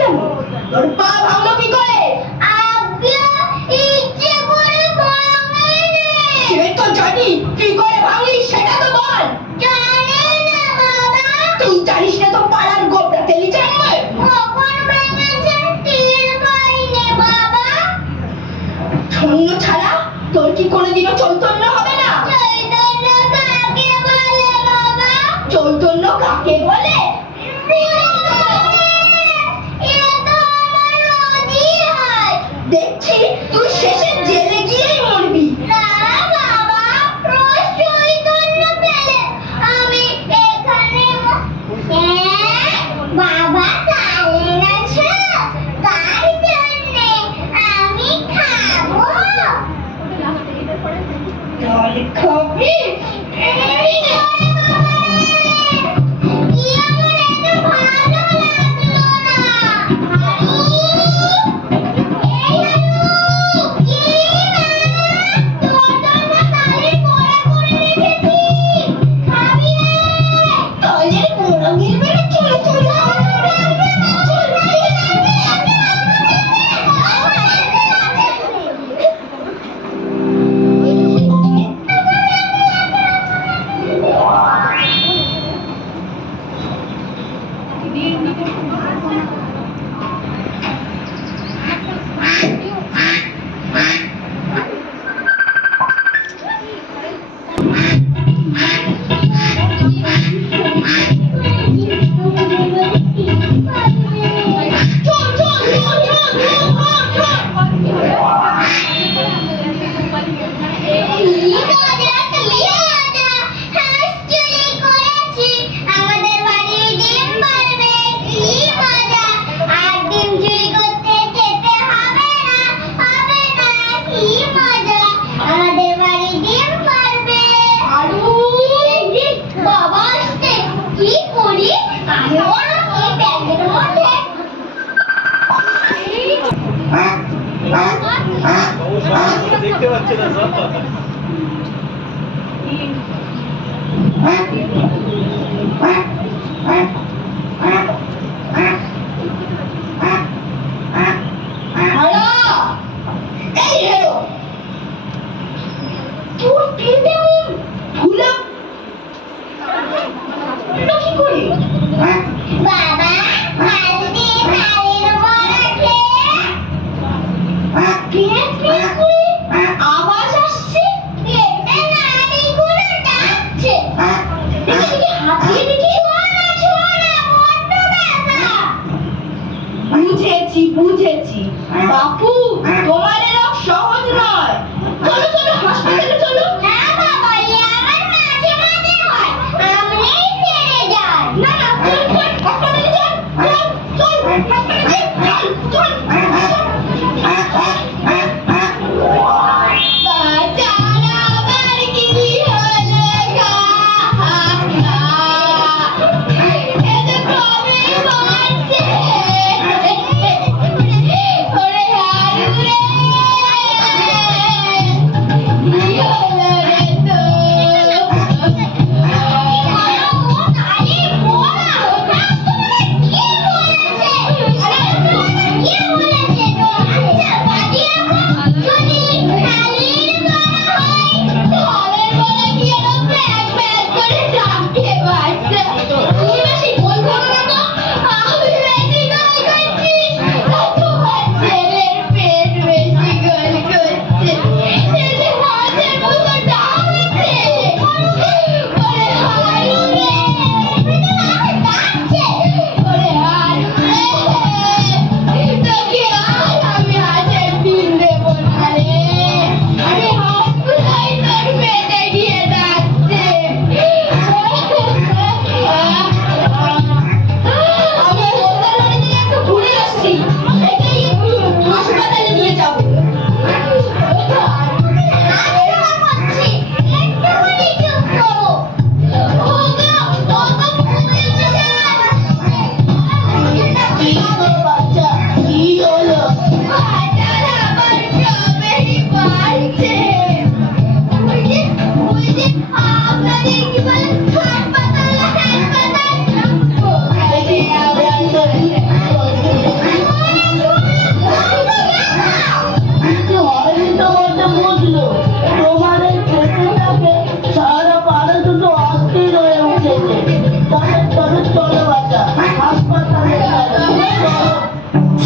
কেন? তোর পা ভাঙলো কি করে? ইচ্ছে করে ভাঙিনি। সে তো জানি, কি করে ভাঙলি সেটা তো বল। জানি না বাবা। তুই জানিস না তো পাড়ার গোবরা তেলি জানবে? কখন ভেঙেছে টের পাইনি বাবা। ছন্ন ছাড়া তোর কি কোনোদিনও চৈতন্য হবে না? চৈতন্য কাকে বলে বাবা? চৈতন্য কাকে বলে? দেখছি তুই শেষে জেলে গিয়েই মরবি। না বাবা, রোজ চৈতন্য পেলে আমি এখানে বাবা তালে আছে, তার জন্যে আমি খাবো। জল খাবি? দেখতে পাচ্ছে না সব। বাবা আওয়াজ আসছে। বুঝেছি বুঝেছি বাপু, তোমার এরকম সহজ নয়। চলো চলো হাসপাতালে চলো। না বাবা, আমার মাঝে মাঝে হয়, আমরাই সেরে যাই। না না চল চল হাসপাতালে চল। চল চল হাসপাতালে চল চল চল। বাঁচানা আমার কি হলো গা? এ তো কবে মারছে। ওরে হারু রে।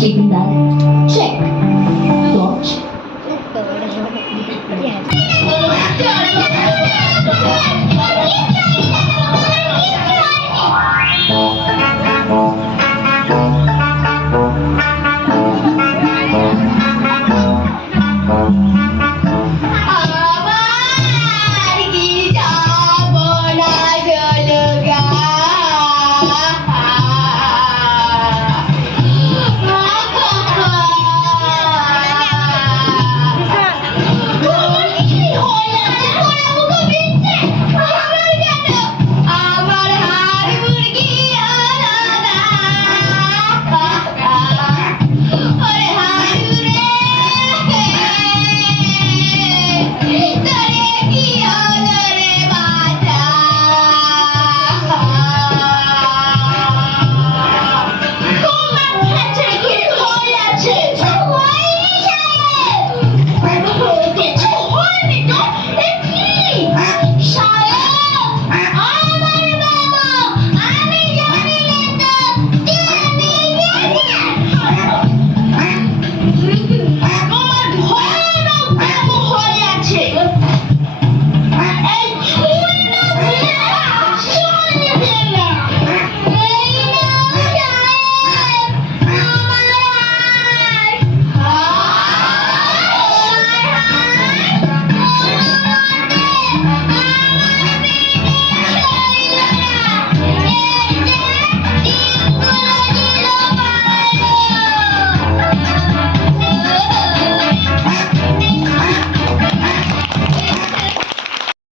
Check that. Check.